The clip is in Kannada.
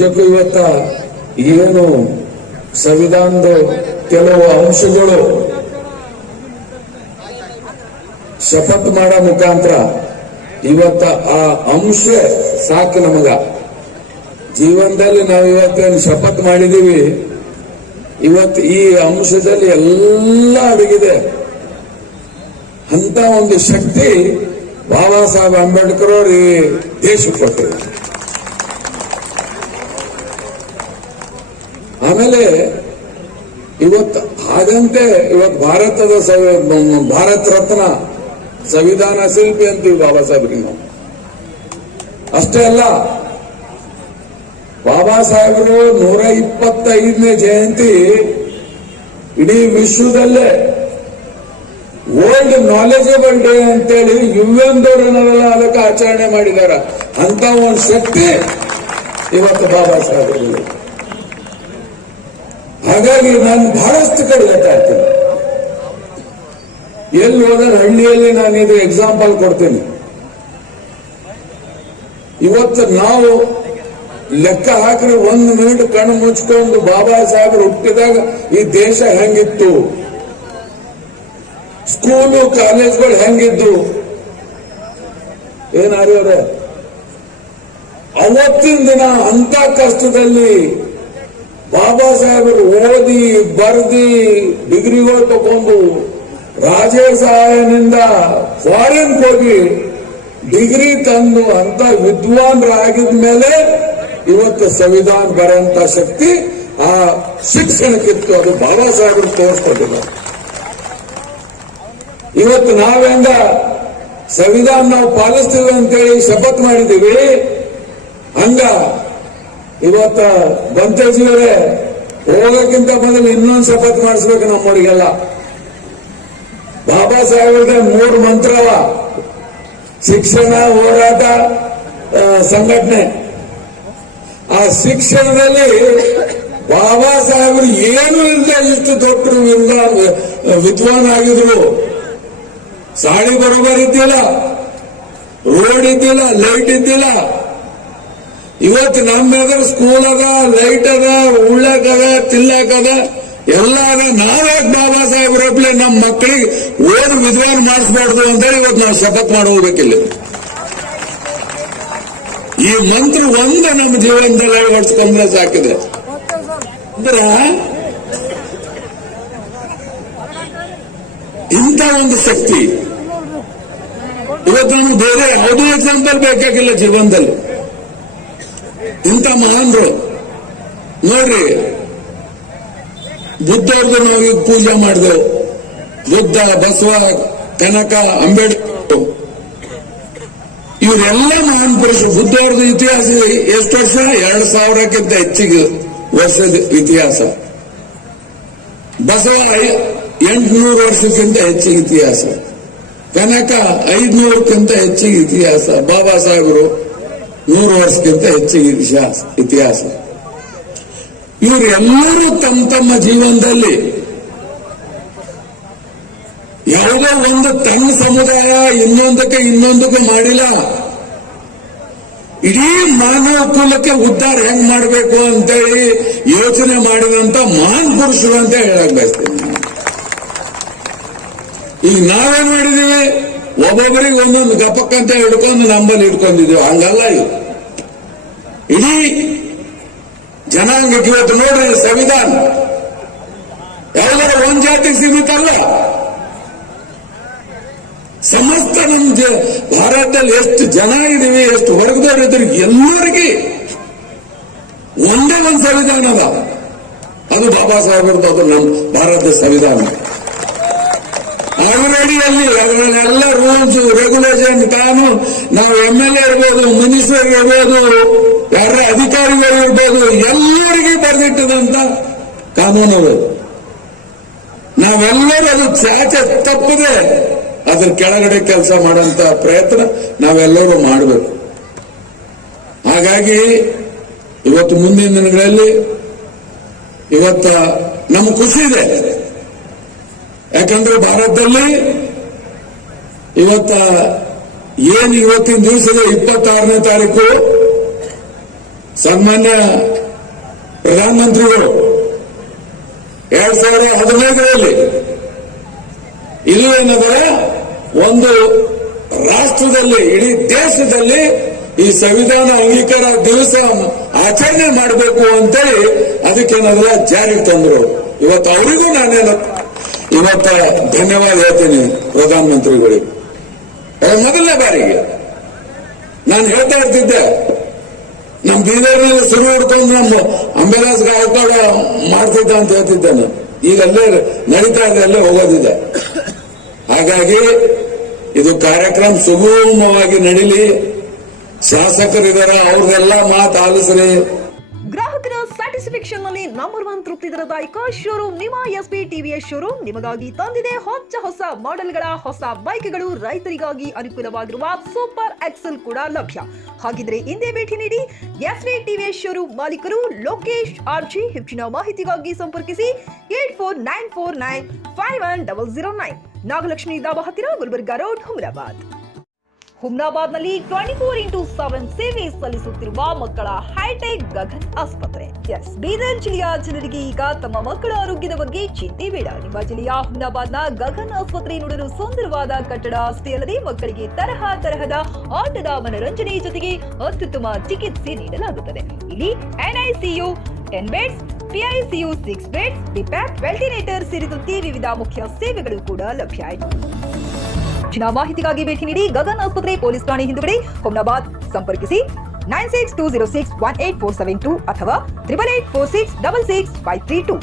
ಇವತ್ತ ಏನು ಸಂವಿಧಾನದ ಕೆಲವು ಅಂಶಗಳು ಶಪಥ ಮಾಡೋ ಮುಖಾಂತರ ಇವತ್ತ ಆ ಅಂಶ ಸಾಕು ನಮಗ ಜೀವನದಲ್ಲಿ ನಾವು ಇವತ್ತೇನು ಶಪಥ ಮಾಡಿದೀವಿ. ಇವತ್ತು ಈ ಅಂಶದಲ್ಲಿ ಎಲ್ಲ ಅಡಗಿದೆ. ಅಂತ ಒಂದು ಶಕ್ತಿ ಬಾಬಾ ಸಾಹೇಬ್ ಅಂಬೇಡ್ಕರ್ ಅವರು ಈ ದೇಶಕ್ಕೆ ಕೊಟ್ಟಿದ್ದಾರೆ. ಆಮೇಲೆ ಇವತ್ತು ಹಾಗಂತೆ ಇವತ್ತು ಭಾರತ ರತ್ನ ಸಂವಿಧಾನ ಶಿಲ್ಪಿ ಅಂತೀವಿ ಬಾಬಾ ಸಾಹೇಬ್ರಿಗೆ ನಾವು. ಅಷ್ಟೇ ಅಲ್ಲ, ಬಾಬಾ ಸಾಹೇಬರು 125ನೇ ಜಯಂತಿ ಇಡೀ ವಿಶ್ವದಲ್ಲೇ ವರ್ಲ್ಡ್ ನಾಲೆಜಬಲ್ ಡೇ ಅಂತೇಳಿ ಯುಎನ್ದವರನ್ನೆಲ್ಲ ಅದಕ್ಕೆ ಆಚರಣೆ ಮಾಡಿದ್ದಾರೆ. ಅಂತ ಒಂದು ಶಕ್ತಿ ಇವತ್ತು ಬಾಬಾ ಸಾಹೇಬರು. ಹಾಗಾಗಿ ನಾನು ಬಹಳಷ್ಟು ಕಡೆ ಹೇಳ್ತಾ ಇರ್ತೇನೆ. ಎಲ್ಲಿ ಹೋದ್ರೆ ಹಳ್ಳಿಯಲ್ಲಿ ನಾನು ಇದು ಎಕ್ಸಾಂಪಲ್ ಕೊಡ್ತೀನಿ. ಇವತ್ತು ನಾವು ಲೆಕ್ಕ ಹಾಕಿದ್ರೆ 1 ಮಿನಿಟ್ ಕಣ್ಣು ಮುಚ್ಕೊಂಡು ಬಾಬಾ ಸಾಹೇಬರು ಹುಟ್ಟಿದಾಗ ಈ ದೇಶ ಹೆಂಗಿತ್ತು, ಸ್ಕೂಲು ಕಾಲೇಜ್ಗಳು ಹೆಂಗಿದ್ದು, ಏನಾರ್ಯವ್ರೆ ಅವತ್ತಿನ ದಿನ ಅಂತ ಕಷ್ಟದಲ್ಲಿ ಬಾಬಾ ಸಾಹೇಬರು ಓದಿ ಬರ್ದಿ ಡಿಗ್ರಿಗಳು ತಗೊಂಡು ರಾಜೇಶ್ ಸಹಾಯನಿಂದ ಫಾರಿನ್ ಹೋಗಿ ಡಿಗ್ರಿ ತಂದು ಅಂತ ವಿದ್ವಾನ್ರಾಗಿದ ಮೇಲೆ ಇವತ್ತು ಸಂವಿಧಾನ ಬರೋಂತ ಶಕ್ತಿ ಆ ಶಿಕ್ಷಣಕ್ಕಿತ್ತು. ಅದು ಬಾಬಾ ಸಾಹೇಬರು ತೋರಿಸ್ಕೊಟ್ಟಿದ್ದಾರೆ. ಇವತ್ತು ನಾವೆಂದ ಸಂವಿಧಾನ ನಾವು ಪಾಲಿಸ್ತೀವಿ ಅಂತೇಳಿ ಶಪಥ ಮಾಡಿದೀವಿ. ಹಂಗ ಇವತ್ತ ಬಂತೇಜಿಯವರೇ ಹೋಗೋಕ್ಕಿಂತ ಮೊದಲು ಇನ್ನೊಂದು ಶಪಥ ಮಾಡಿಸ್ಬೇಕು ನಮ್ಮವರಿಗೆಲ್ಲ. ಬಾಬಾ ಸಾಹೇಬ್ರಿಗೆ 3 ಮಂತ್ರವ: ಶಿಕ್ಷಣ, ಹೋರಾಟ, ಸಂಘಟನೆ. ಆ ಶಿಕ್ಷಣದಲ್ಲಿ ಬಾಬಾ ಸಾಹೇಬರು ಏನು ಇಲ್ಲದೆ ಇಷ್ಟು ದೊಡ್ಡ ವಿದ್ವಾನ್ ಆಗಿದ್ರು. ಸಾಡಿ ಬರೋಬರ್ ಇದ್ದಿಲ್ಲ, ರೋಡ್ ಇದ್ದಿಲ್ಲ, ಲೈಟ್ ಇದ್ದಿಲ್ಲ. ಇವತ್ತು ನಮ್ಮ ಎದುರು ಸ್ಕೂಲ್ ಅದ, ಲೈಟ್ ಅದ, ಉಳ್ಳಾಕದ, ತಿಲ್ಲಾಕದ, ಎಲ್ಲ ಅದ. ನಾವ್ಯಾಕೆ ಬಾಬಾ ಸಾಹೇಬ್ರೊಬ್ಲೆ ನಮ್ಮ ಮಕ್ಕಳಿಗೆ ಓದು ವಿದ್ವಾನ್ ಮಾಡಿಸ್ಬಾರ್ದು ಅಂತೇಳಿ ಇವತ್ತು ನಾವು ಶಪಥ ಮಾಡಿ ಹೋಗ್ಬೇಕಿಲ್ಲ. ಈ ಮಂತ್ರ ಒಂದು ನಮ್ಮ ಜೀವನದಲ್ಲಿ ಅಳವಡಿಸ್ಕೊಂಡ್ರೆ ಸಾಕಿದೆ. ಅಂದ್ರೆ ಇಂಥ ಒಂದು ಶಕ್ತಿ ಇವತ್ತು ನಮ್ಗೆ ಬೇರೆ ಯಾವುದೂ ಎಕ್ಸಾಂಪಲ್ ಬೇಕಾಗಿಲ್ಲ ಜೀವನದಲ್ಲಿ. ಇಂಥ ಮಹಾನ್ರು ನೋಡ್ರಿ, ಬುದ್ಧವ್ರದ್ದು ನಾವು ಈಗ ಪೂಜೆ ಮಾಡಿದೆವು. ಬುದ್ಧ, ಬಸವ, ಕನಕ, ಅಂಬೇಡ್ಕರ್ ಇವರೆಲ್ಲ ಮಹಾನ್ ಪುರುಷರು. ಬುದ್ಧವ್ರದ್ದು ಇತಿಹಾಸ ಎಷ್ಟು ವರ್ಷ? 2000ಕ್ಕಿಂತ ಹೆಚ್ಚಿಗೆ ವರ್ಷದ ಇತಿಹಾಸ. ಬಸವ 800 ವರ್ಷಕ್ಕಿಂತ ಹೆಚ್ಚಿಗೆ ಇತಿಹಾಸ. ಕನಕ 500ಕ್ಕಿಂತ ಹೆಚ್ಚಿಗೆ ಇತಿಹಾಸ. ಬಾಬಾ ಸಾಹೇಬರು 100 ವರ್ಷಕ್ಕಿಂತ ಹೆಚ್ಚಿಗೆ ಇತಿಹಾಸ. ಇವರೆಲ್ಲರೂ ತಮ್ಮ ತಮ್ಮ ಜೀವನದಲ್ಲಿ ಯಾವುದೋ ಒಂದು ತನ್ನ ಸಮುದಾಯ ಇನ್ನೊಂದಕ್ಕೆ ಮಾಡಿಲ್ಲ. ಇಡೀ ಮಾನವ ಕುಲಕ್ಕೆ ಉದ್ಧಾರ ಹೆಂಗ್ ಮಾಡಬೇಕು ಅಂತೇಳಿ ಯೋಚನೆ ಮಾಡಿದಂತ ಮಹಾನ್ ಪುರುಷರು ಅಂತ ಹೇಳಕ್ ಬಯಸ್ತೇನೆ. ಈಗ ನಾವೇನ್ ಮಾಡಿದೀವಿ, ಒಬ್ಬೊಬ್ಬರಿಗೆ ಒಂದೊಂದು ಗಪಕ್ಕಂತ ಹಿಡ್ಕೊಂಡು ನಂಬಲ್ಲಿ ಇಟ್ಕೊಂಡಿದೀವಿ. ಹಂಗಲ್ಲ. ಇಡೀ ಜನಾಂಗಕ್ಕೆ ಇವತ್ತು ನೋಡ್ರಿ, ಸಂವಿಧಾನ ಯಾವ್ದಾರ ಒಂದ್ ಜಾತಿಗೆ ಸೀಮಿತ ಅಲ್ಲ. ಸಮಸ್ತ ನಮ್ಮ ಭಾರತದಲ್ಲಿ ಎಷ್ಟು ಜನ ಇದೀವಿ, ಎಷ್ಟು ವರ್ಗದವ್ರು ಇದ್ರು, ಎಲ್ಲರಿಗೆ ಒಂದೇ ಒಂದು ಸಂವಿಧಾನ ಅದ. ಅದು ಬಾಬಾ ಸಾಹೇಬರದ್ದು. ಅದು ನಮ್ಮ ಭಾರತದ ಸಂವಿಧಾನ. ಅಡಿಯಲ್ಲಿ ಅದರಲ್ಲೆಲ್ಲ ರೂಲ್ಸ್ ರೆಗ್ಯುಲೇಷನ್ ತಾನು ನಾವು MLA ಇರ್ಬೋದು, ಮಿನಿಸ್ಟರ್ ಇರ್ಬೋದು, ಯಾರ ಅಧಿಕಾರಿಗಳು ಇರ್ಬೋದು, ಎಲ್ಲರಿಗೆ ಬರೆದಿಟ್ಟದಂತ ಕಾನೂನುಗಳು. ನಾವೆಲ್ಲರೂ ಅದು ಚಾಚೆ ತಪ್ಪದೆ ಅದ್ರ ಕೆಳಗಡೆ ಕೆಲಸ ಮಾಡೋಂತ ಪ್ರಯತ್ನ ನಾವೆಲ್ಲರೂ ಮಾಡಬೇಕು. ಹಾಗಾಗಿ ಇವತ್ತು ಮುಂದಿನ ದಿನಗಳಲ್ಲಿ ಇವತ್ತ ನಮ್ಗೆ ಖುಷಿ ಇದೆ. ಯಾಕಂದ್ರೆ ಭಾರತದಲ್ಲಿ ಇವತ್ತಿನ ದಿವಸದ 26ನೇ ತಾರೀಕು ಸನ್ಮಾನ್ಯ ಪ್ರಧಾನಮಂತ್ರಿಗಳು 2015ರಲ್ಲಿ ಇದು ಏನಂದ್ರೆ ಒಂದು ರಾಷ್ಟ್ರದಲ್ಲಿ ಇಡೀ ದೇಶದಲ್ಲಿ ಈ ಸಂವಿಧಾನ ಅಂಗೀಕಾರ ದಿವಸ ಆಚರಣೆ ಮಾಡಬೇಕು ಅಂತೇಳಿ ಅದಕ್ಕೇನಾದ್ರೆ ಜಾರಿಗೆ ತಂದ್ರು. ಇವತ್ತು ಅವರಿಗೂ ನಾನೇನು ಇವತ್ತ ಧನ್ಯವಾದ ಹೇಳ್ತೀನಿ ಪ್ರಧಾನಮಂತ್ರಿಗಳಿಗೆ. ಮೊದಲನೇ ಬಾರಿಗೆ ನಾನು ಹೇಳ್ತಾ ಇರ್ತಿದ್ದೆ, ನಮ್ ಬೀದರ್ನಲ್ಲಿ ಶುರು ಹಿಡ್ಕೊಂಡು ನಮ್ಮ ಅಂಬೆಲಾಸ್ ಗಾಯಕವಾಡ ಮಾಡ್ತಿದ್ದ ಅಂತ ಹೇಳ್ತಿದ್ದೆ ನಾನು. ಈಗ ಅಲ್ಲೇ ನಡೀತಾ ಇದೆ, ಅಲ್ಲೇ ಹೋಗೋದಿದೆ. ಹಾಗಾಗಿ ಇದು ಕಾರ್ಯಕ್ರಮ ಸುಗಮವಾಗಿ ನಡೀಲಿ. ಶಾಸಕರಿದಾರ, ಅವ್ರದೆಲ್ಲ ಮಾತು ಆಲಿಸ್ರಿ. ಗ್ರಾಹಕರ ಸ್ಯಾಟಿಸ್ಫ್ಯಾಕ್ಷನ್ ನಲ್ಲಿ ನಂಬರ್ 1 ತೃಪ್ತಿ ದರದಾಯಕ ಶೋರೂಮ್ ನಿಮ್ಮ ಎಸ್ಪಿ ಟಿವಿಎಸ್ ಶೋರೂಮ್ ನಿಮಗಾಗಿ ತಂದಿದೆ ಹೊಸ ಮಾಡೆಲ್ಗಳ ಹೊಸ ಬೈಕ್ಗಳು. ರೈತರಿಗಾಗಿ ಅನುಕೂಲವಾಗಿರುವ ಸೂಪರ್ ಎಕ್ಸೆಲ್ ಕೂಡ ಲಭ್ಯ. ಹಾಗಿದ್ರೆ ಹಿಂದೆ ಭೇಟಿ ನೀಡಿ ಎಸ್ಪಿ ಟಿವಿಎಸ್ ಶೋರೂಮ್ ಮಾಲೀಕರು ಲೋಕೇಶ್ ಆರ್ಜಿ. ಹೆಚ್ಚಿನ ಮಾಹಿತಿಗಾಗಿ ಸಂಪರ್ಕಿಸಿ 8494951009. ನಾಗಲಕ್ಷ್ಮಿ ದಾಬಾ ಹತ್ತಿರ, ಗುಲ್ಬರ್ಗಾ ರೋಡ್, ಹುಮ್ನಾಬಾದ್. ಹುಮ್ನಾಬಾದ್ನಲ್ಲಿ 24x7 ಸೇವೆ ಸಲ್ಲಿಸುತ್ತಿರುವ ಮಕ್ಕಳ ಹೈಟೆಕ್ ಗಗನ್ ಆಸ್ಪತ್ರೆ. ಬೀದರ್ ಜಿಲ್ಲೆಯ ಜನರಿಗೆ ಈಗ ತಮ್ಮ ಮಕ್ಕಳ ಆರೋಗ್ಯದ ಬಗ್ಗೆ ಚಿಂತೆ ಬೇಡ. ನಿಮ್ಮ ಜಿಲ್ಲೆಯ ಹುಮ್ನಾಬಾದ್ನ ಗಗನ್ ಆಸ್ಪತ್ರೆ ನೋಡಲು ಸುಂದರವಾದ ಕಟ್ಟಡ ಅಷ್ಟೇ ಅಲ್ಲದೆ ಮಕ್ಕಳಿಗೆ ತರಹದ ಆಟದ ಮನರಂಜನೆ ಜೊತೆಗೆ ಅತ್ಯುತ್ತಮ ಚಿಕಿತ್ಸೆ ನೀಡಲಾಗುತ್ತದೆ. ಇಲ್ಲಿ NICU 10 ಬೆಡ್ಸ್, PICU 6 ಬೆಡ್ಸ್, ಡಿಪ್ಯಾಪ್, ವೆಂಟಿಲೇಟರ್ ಸೇರಿದಂತೆ ವಿವಿಧ ಮುಖ್ಯ ಸೇವೆಗಳು ಕೂಡ ಲಭ್ಯ ಇದೆ. ಹೆಚ್ಚಿನ ಮಾಹಿತಿಗಾಗಿ ಭೇಟಿ ನೀಡಿ ಗಗನ್ ಆಸ್ಪತ್ರೆ, ಪೊಲೀಸ್ ಠಾಣೆ ಹಿಂದುಗಡೆ, ಹುಮ್ನಾಬಾದ್. ಸಂಪರ್ಕಿಸಿ 9620618472 ಅಥವಾ 8846666532.